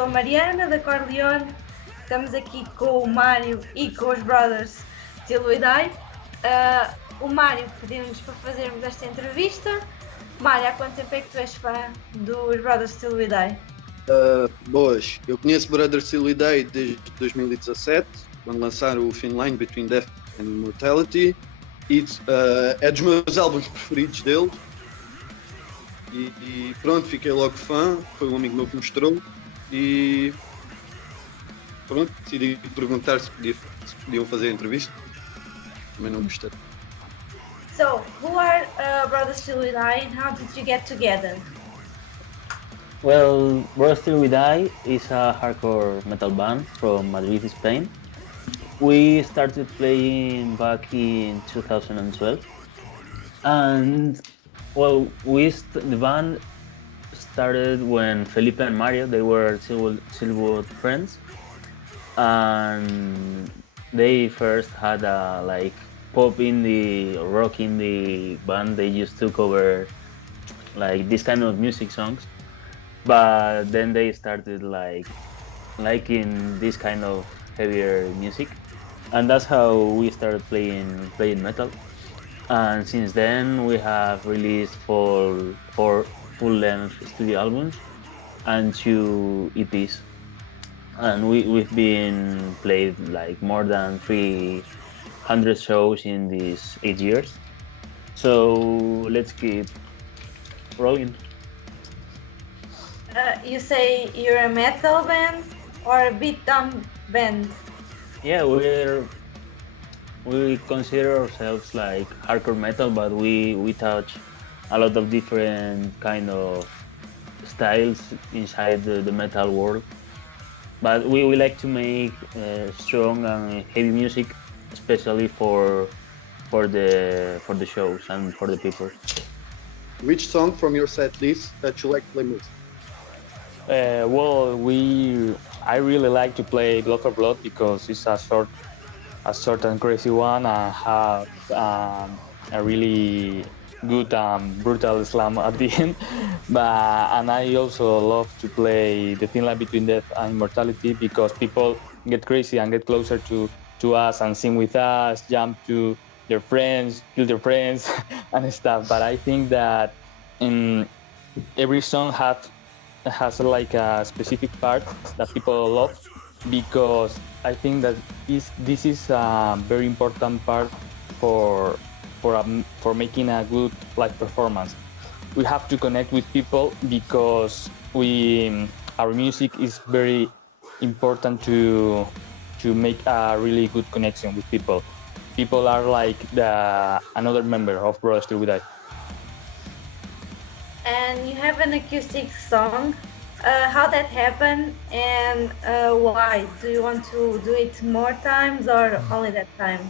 sou a Mariana, da Corleone. Estamos aqui com o Mário e com os brothers Tilo e Dai. O Mário pediu-nos para fazermos esta entrevista. Mário, há quanto tempo é que tu és fã dos brothers Tilo e Dai? Boas, eu conheço Brothers Tilo e Dai desde 2017, quando lançaram o Thin Line Between Death and Mortality, e é dos meus álbuns preferidos deles. E pronto, fiquei logo fã, foi um amigo meu que mostrou e pronto, decidi perguntar se podiam fazer a entrevista, também não gostei. So, who are brothers Tilo e Dai and how did you get together? Well, Still We Die is a hardcore metal band from Madrid, Spain. We started playing back in 2012, and well, the band started when Felipe and Mario, they were childhood friends, and they first had a like pop indie or rock indie band. They used to cover like this kind of music songs. But then they started liking this kind of heavier music, and that's how we started playing metal. And since then we have released four full-length studio albums and 2 EPs, and we've been played like more than 300 shows in these 8 years. So let's keep rolling. You say you're a metal band or a beatdown band? Yeah, we consider ourselves like hardcore metal, but we touch a lot of different kind of styles inside the metal world. But we like to make strong and heavy music, especially for the shows and for the people. Which song from your set list that you like to play most? I really like to play Blood for Blood because it's a short and crazy one and have a really good brutal slam at the end. And I also love to play The Thin Line Between Death and Immortality because people get crazy and get closer to us and sing with us, jump to their friends, kill their friends and stuff. But I think that every song has like a specific part that people love because I think that this is a very important part for making a good live performance. We have to connect with people because our music is very important to make a really good connection with people. People are like another member of Brothers Still We Die. And you have an acoustic song. How that happened and why? Do you want to do it more times or only that time?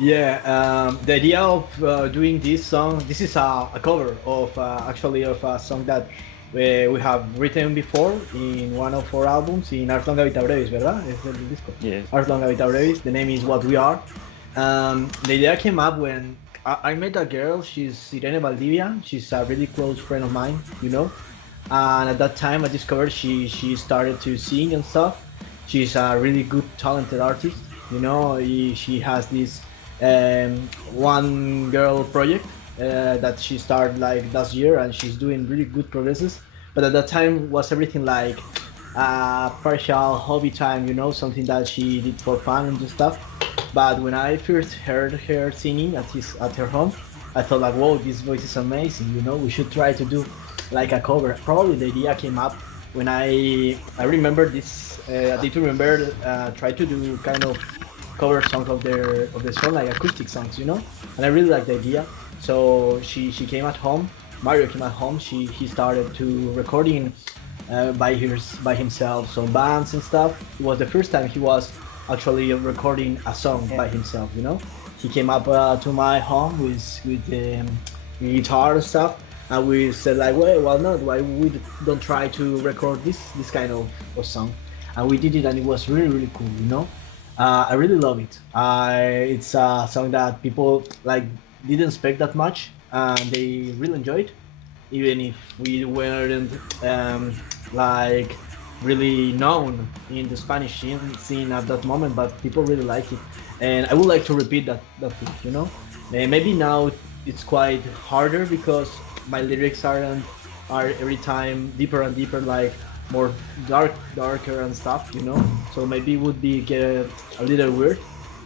Yeah, the idea of doing this song, this is a cover of actually of a song that we have written before in one of our albums, in Ars Longa Vita Brevis, ¿verdad? Es el disco. Yes. Ars Longa Vita Brevis, the name is What We Are. The idea came up when I met a girl, she's Irene Valdivia, she's a really close friend of mine, you know. And at that time I discovered she started to sing and stuff. She's a really good, talented artist, you know. She has this one girl project that she started like last year and she's doing really good progresses. But at that time was everything like partial hobby time, you know, something that she did for fun and stuff. But when I first heard her singing at her home, I thought like, whoa, this voice is amazing, you know, we should try to do like a cover. Probably the idea came up when I remember this, I did remember try to do kind of cover songs of the song, like acoustic songs, you know, and I really like the idea. So she came at home, Mario came at home, he started to recording by himself some bands and stuff. It was the first time he was actually recording a song by himself, you know. He came up to my home with guitar and stuff, and we said like, well, why not? Why we don't try to record this kind of song? And we did it, and it was really, really cool, you know. I really love it. It's a song that people like didn't expect that much, and they really enjoyed, even if we weren't like really known in the Spanish scene at that moment, but people really like it, and I would like to repeat that thing, you know. And maybe now it's quite harder because my lyrics are every time deeper and deeper, like more darker and stuff, you know. So maybe it would be get a little weird,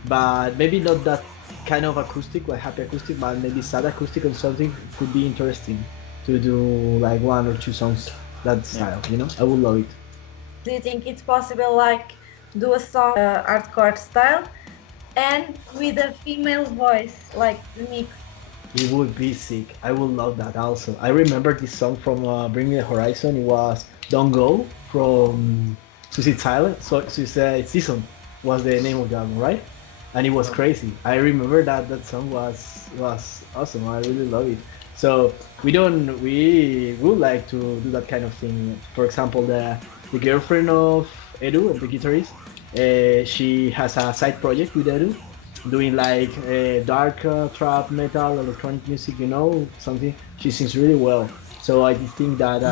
but maybe not that kind of acoustic, like happy acoustic, but maybe sad acoustic or something could be interesting to do like 1 or 2 songs that style, you know. I would love it. Do you think it's possible, like, do a song hardcore style and with a female voice, like me? It would be sick. I would love that also. I remember this song from Bring Me the Horizon. It was Don't Go from Suicide Silent. So Suicide Season was the name of the album, right? And it was crazy. I remember that song was awesome. I really love it. So we would like to do that kind of thing. For example, the girlfriend of Edu, the guitarist, she has a side project with Edu, doing like dark trap metal, electronic music, you know, something. She sings really well. So I think that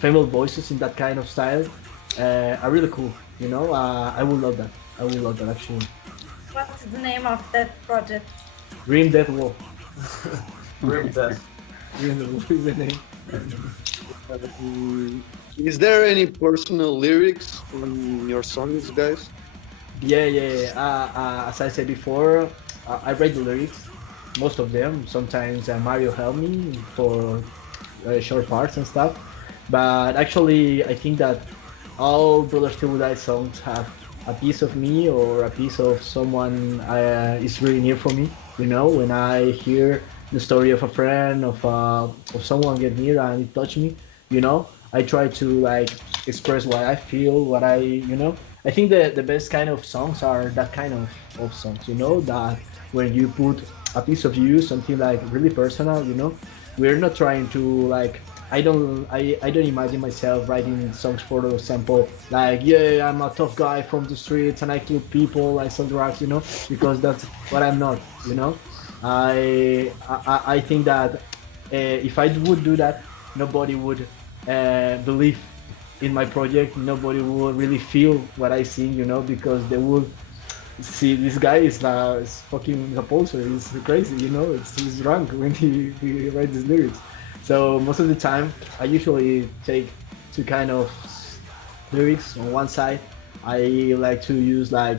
female voices in that kind of style are really cool. You know, I would love that. I would love that actually. What's the name of that project? Dream Death Wolf. Dream Death. Dream Death Wolf is the name. Is there any personal lyrics on your songs, guys? Yeah. As I said before, I write the lyrics, most of them. Sometimes Mario help me for short parts and stuff. But actually, I think that all Brother Still Would Die songs have a piece of me or a piece of someone is really near for me. You know, when I hear the story of a friend, of someone get near and it touched me, you know, I try to like express what I feel, what I, you know. I think the best kind of songs are that kind of songs, you know, that when you put a piece of you, something like really personal, you know. We're not trying to like, I don't imagine myself writing songs, for example, like, yeah, I'm a tough guy from the streets and I kill people, I sell drugs, you know, because that's what I'm not, you know. I think that if I would do that, nobody would believe in my project. Nobody would really feel what I sing, you know, because they would see this guy is fucking a poser. He's crazy, you know. He's drunk when he writes his lyrics. So most of the time, I usually take 2 kind of lyrics. On one side, I like to use like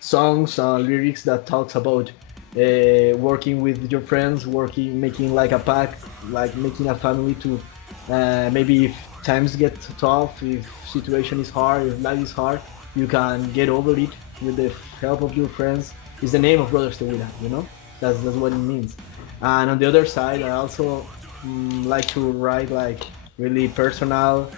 songs, lyrics that talks about working with your friends, making like a pack, like making a family to maybe if times get tough, if situation is hard, if life is hard, you can get over it with the help of your friends. It's the name of Brothers to Win, you know? That's what it means. And on the other side, I also like to write like really personal,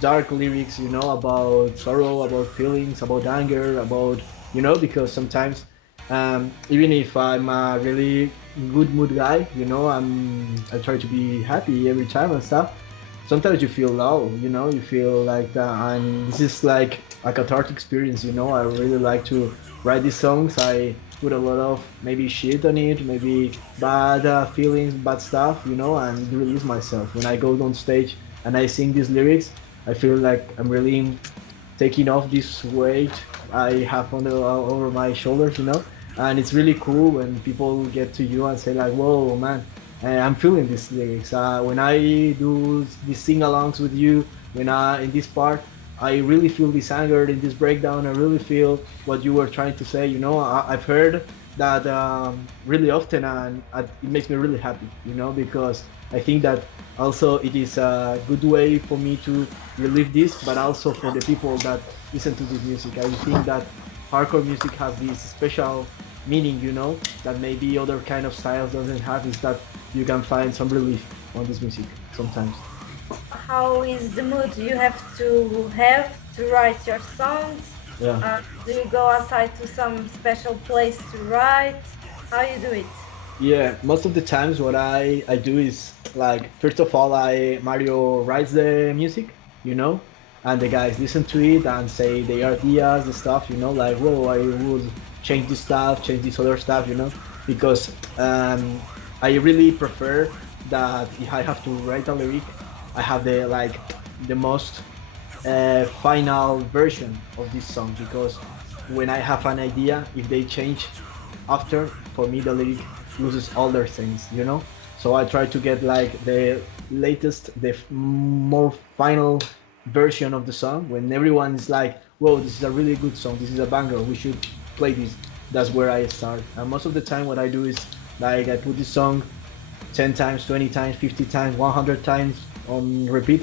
dark lyrics, you know, about sorrow, about feelings, about anger, about, you know, because sometimes even if I'm a really good mood guy, you know, I try to be happy every time and stuff. Sometimes you feel low, you know, you feel like that, and this is like a cathartic experience, you know. I really like to write these songs. I put a lot of maybe shit on it, maybe bad feelings, bad stuff, you know, and release myself. When I go on stage and I sing these lyrics, I feel like I'm really taking off this weight I have over my shoulders, you know. And it's really cool when people get to you and say like, whoa, man, I'm feeling these lyrics. When I do these sing-alongs with you, in this part, I really feel this anger in this breakdown. I really feel what you were trying to say. You know, I've heard that really often, and it makes me really happy. You know, because I think that also it is a good way for me to relive this, but also for the people that listen to this music. I think that hardcore music has this special meaning, you know, that maybe other kind of styles doesn't have, is that you can find some relief on this music sometimes. How is the mood you have to write your songs? Yeah. Do you go outside to some special place to write? How you do it? Yeah, most of the times what I do is like, first of all, Mario writes the music, you know, and the guys listen to it and say their ideas, the stuff, you know, like, whoa, I would change this stuff, change this other stuff, you know, because I really prefer that if I have to write a lyric, I have the most final version of this song, because when I have an idea, if they change after, for me the lyric loses all their things, you know. So I try to get like the latest, the more final version of the song, when everyone is like, whoa, this is a really good song, this is a banger, we should play this. That's where I start. And most of the time what I do is like I put this song 10 times, 20 times, 50 times, 100 times on repeat,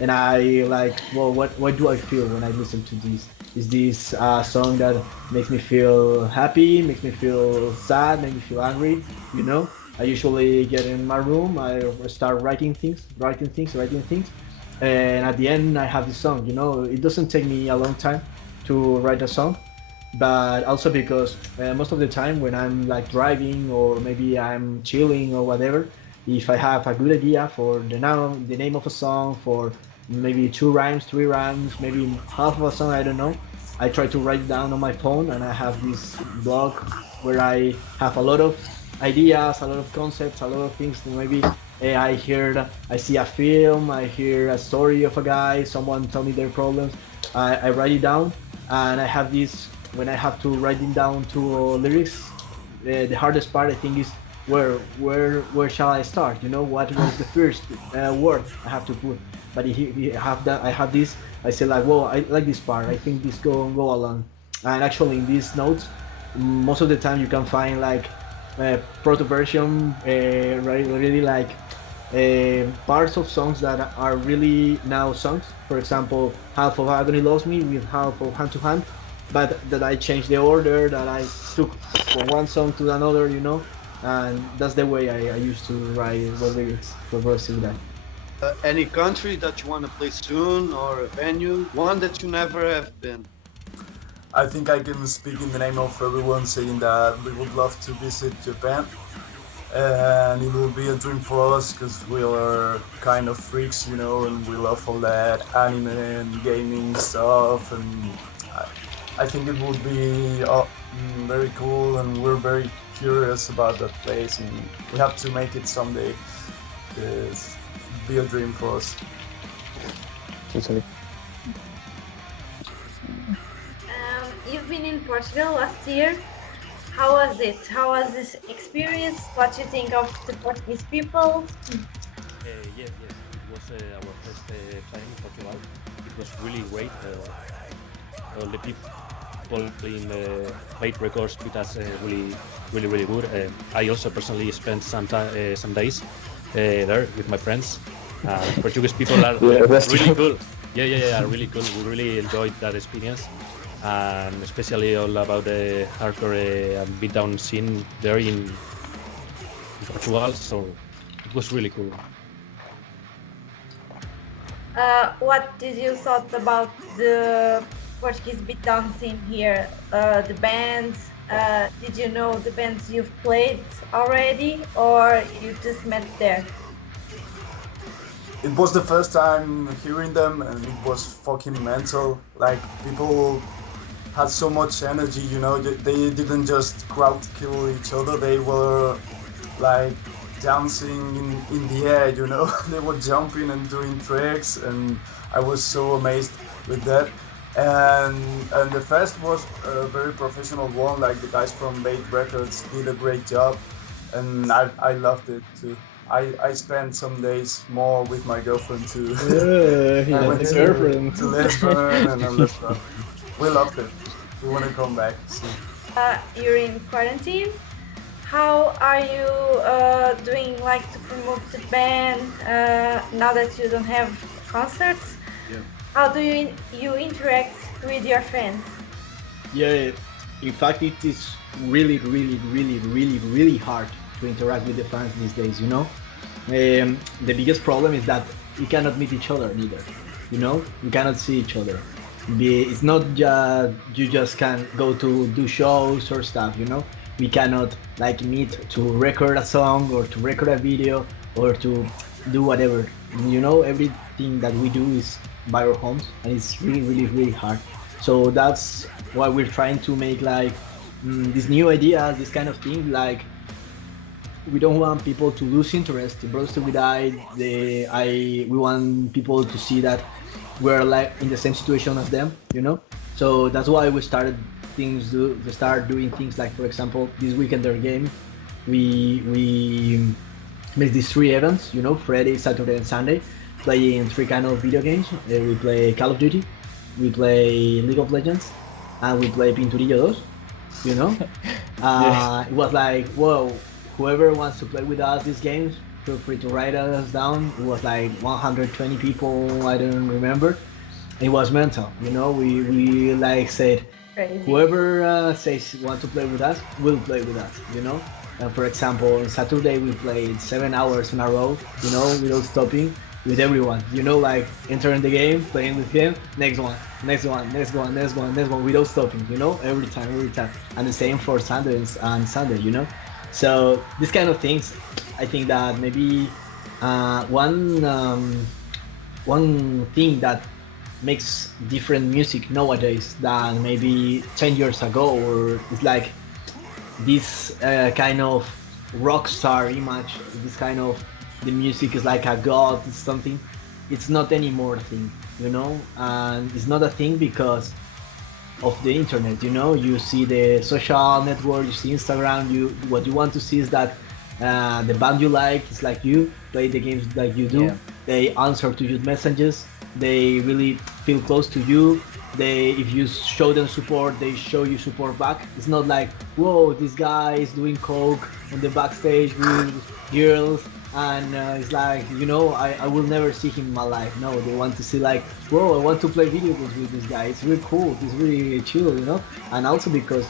and I like, well, what do I feel when I listen to this? Is this a song that makes me feel happy, makes me feel sad, makes me feel angry, you know? I usually get in my room, I start writing things, and at the end I have this song, you know? It doesn't take me a long time to write a song, but also because most of the time when I'm like driving or maybe I'm chilling or whatever, if I have a good idea for the name of a song, for maybe 2 rhymes, 3 rhymes, maybe half of a song, I don't know, I try to write it down on my phone, and I have this blog where I have a lot of ideas, a lot of concepts, a lot of things. Maybe I see a film, I hear a story of a guy, someone tell me their problems, I write it down, and I have this, when I have to write it down to lyrics, the hardest part I think is where shall I start? You know, what was the first word I have to put? But I have this. I say like, whoa, I like this part. I think this go along. And actually, in these notes, most of the time you can find like proto version, really like parts of songs that are really now songs. For example, half of Agony Loves Me with half of Hand to Hand, but that I changed the order, that I took from one song to another, you know. And that's the way I used to write the lyrics for Brazil. Any country that you want to play soon, or a venue, one that you never have been? I think I can speak in the name of everyone saying that we would love to visit Japan, and it will be a dream for us because we are kind of freaks, you know, and we love all that anime and gaming stuff, and I think it would be very cool, and we're very curious about that place, and we have to make it someday. It's be a dream for us. Totally. You've been in Portugal last year. How was it? How was this experience? What do you think of the Portuguese people? Yes. It was our first time in Portugal. It was really great. All the people played records with us really good. I also personally spent some days there with my friends. Portuguese people are really cool. Yeah, really cool. We really enjoyed that experience, and especially all about the hardcore and beatdown scene there in Portugal. So it was really cool. What did you thought about the Portuguese beatdown scene here? The bands? Did you know the bands you've played already, or you just met there? It was the first time hearing them, and it was fucking mental. Like, people had so much energy, you know. They didn't just crowd kill each other, they were like dancing in the air, you know. They were jumping and doing tricks, and I was so amazed with that. And the fest was a very professional one. Like, the guys from Bait Records did a great job, and I loved it too. I spent some days more with my girlfriend too. I went to Lisbon and all that stuff. We loved it. We want to come back soon. You're in quarantine. How are you doing, like, to promote the band now that you don't have concerts? Yeah. How do you interact with your fans? Yeah, in fact, it is really hard to interact with the fans these days, you know. The biggest problem is that we cannot meet each other neither, you know. We cannot see each other. It's not just you just can go to do shows or stuff, you know. We cannot like meet to record a song or to record a video or to do whatever, you know. Everything that we do is by our homes, and it's really hard. So that's why we're trying to make like these new ideas, this kind of thing. Like, we don't want people to lose interest in Brothers Till We Die. We want people to see that we're like in the same situation as them, you know. So that's why we started we start doing things like, for example, this weekend their game, we make these 3 events, you know, Friday, Saturday, and Sunday, playing 3 kind of video games. We play Call of Duty, we play League of Legends, and we play Pinturillo 2, you know. It was like, whoa, whoever wants to play with us these games, feel free to write us down. It was like 120 people, I don't remember. It was mental, you know. We like said, Crazy. whoever says want to play with us will play with us, you know. And for example, on Saturday we played 7 hours in a row, you know, without stopping, with everyone, you know, like entering the game, playing with him, next one, without stopping, you know, every time. And the same for Sunday and Sunday, you know. So these kind of things, I think that maybe one thing that makes different music nowadays than maybe 10 years ago, or it's like this kind of rock star image, this kind of the music is like a god, it's something. It's not anymore a thing, you know, and it's not a thing because of the internet, you know. You see the social network, you see Instagram, what you want to see is that the band you like is like you, play the games like you do, they answer to your messages, they really feel close to you, if you show them support, they show you support back. It's not like, whoa, this guy is doing coke on the backstage with girls, and it's like, you know, I will never see him in my life. No, they want to see like, whoa, I want to play video games with this guy, it's really cool, it's really chill, you know. And also because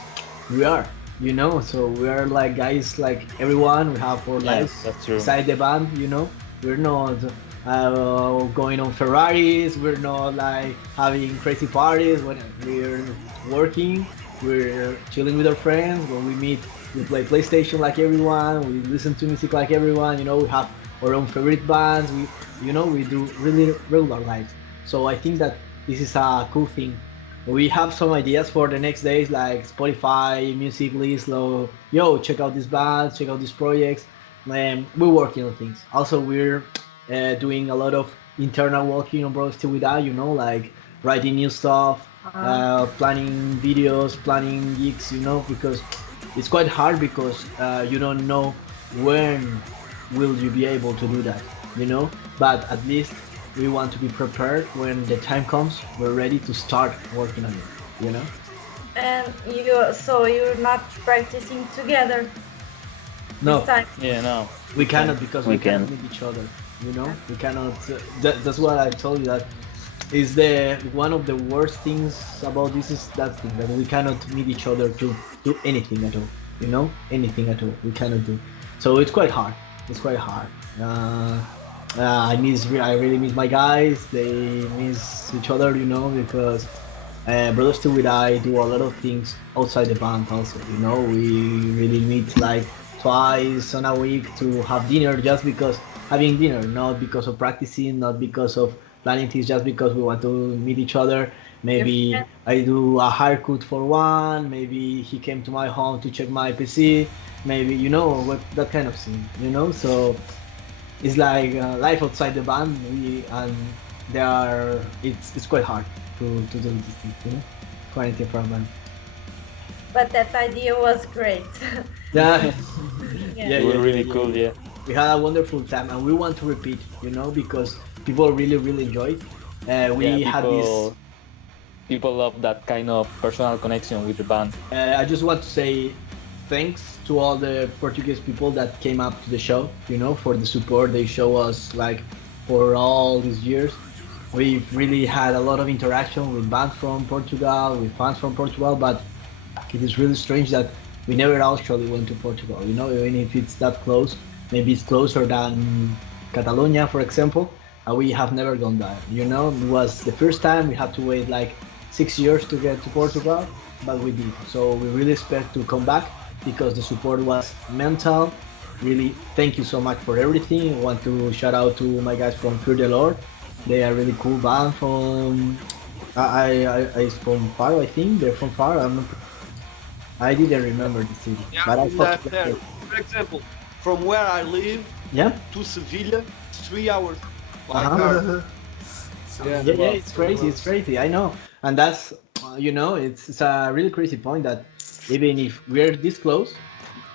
we are, you know, so we are like guys like everyone, we have our lives beside the band, you know. We're not going on Ferraris, we're not like having crazy parties. When we're working, we're chilling with our friends. When we meet, we play PlayStation like everyone, we listen to music like everyone, you know. We have our own favorite bands, we do really regular lives. So I think that this is a cool thing. We have some ideas for the next days, like Spotify music list, check out these bands, check out these projects. We're working on things. Also, we're doing a lot of internal working on Brothers Still With That, you know, like writing new stuff, planning videos, planning gigs, you know, because it's quite hard because you don't know when will you be able to do that, you know. But at least we want to be prepared when the time comes. We're ready to start working on it, you know. And you're not practicing together? No. Yeah, no. We cannot because we can't meet each other. You know, we cannot. That's what I told you. That is one of the worst things about this is that thing that we cannot meet each other to do anything at all. You know, anything at all we cannot do. So it's quite hard. It's quite hard. I really miss my guys. They miss each other. You know, because Brothers Still With I do a lot of things outside the band also. You know, we really meet like twice on a week to have dinner, just because having dinner, not because of practicing, not because of planning things, just because we want to meet each other. Maybe I do a haircut for one, maybe he came to my home to check my PC, maybe, you know, that kind of thing, you know. So it's like life outside the band, it's quite hard to do these things, you know, quarantine for a band. But that idea was great. Yeah. It was really cool, yeah. We had a wonderful time and we want to repeat, you know, because people really enjoy it. People love that kind of personal connection with the band. I just want to say thanks to all the Portuguese people that came up to the show, you know, for the support they show us like for all these years. We've really had a lot of interaction with bands from Portugal, with fans from Portugal, but it is really strange that we never actually went to Portugal, you know, even if it's that close. Maybe it's closer than Catalonia, for example. We have never gone there, you know. It was the first time. We had to wait like 6 years to get to Portugal, but we did. So we really expect to come back because the support was mental. Really, thank you so much for everything. I want to shout out to my guys from Fear the Lord. They are really cool band from from Faro, I think. They're from Faro. I didn't remember the city, but I thought. For example, from where I live to Sevilla, 3 hours by car. Yeah, it's crazy. It's crazy. I know, and that's it's a really crazy point that even if we're this close,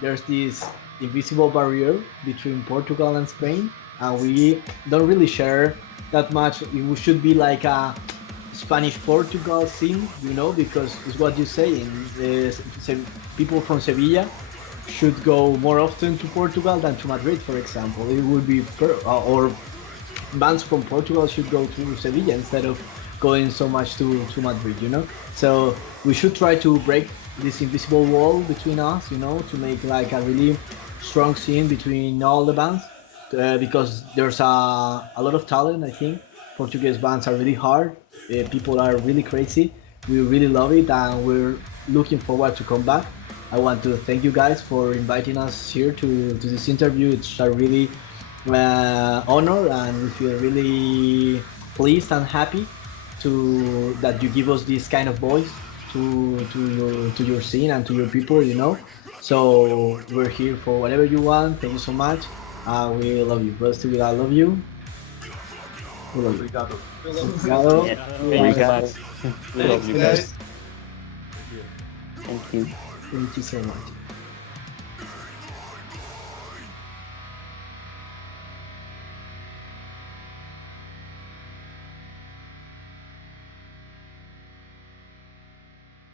there's this invisible barrier between Portugal and Spain, and we don't really share that much. It should be like a Spanish Portugal scene, because it's what you're saying. People from Sevilla should go more often to Portugal than to Madrid, for example. It would be or bands from Portugal should go to Sevilla instead of going so much to Madrid. So we should try to break this invisible wall between us, to make like a really strong scene between all the bands, because there's a lot of talent. I think Portuguese bands are really hard. People are really crazy. We really love it, and we're looking forward to come back. I want to thank you guys for inviting us here to this interview. It's a really honor, and we feel really pleased and happy that you give us this kind of voice to your scene and to your people. So we're here for whatever you want. Thank you so much. We love you, brothers. I love you. We love you. Obrigado. Obrigado. Obrigado. We love you guys. Thank you. Thank you so much.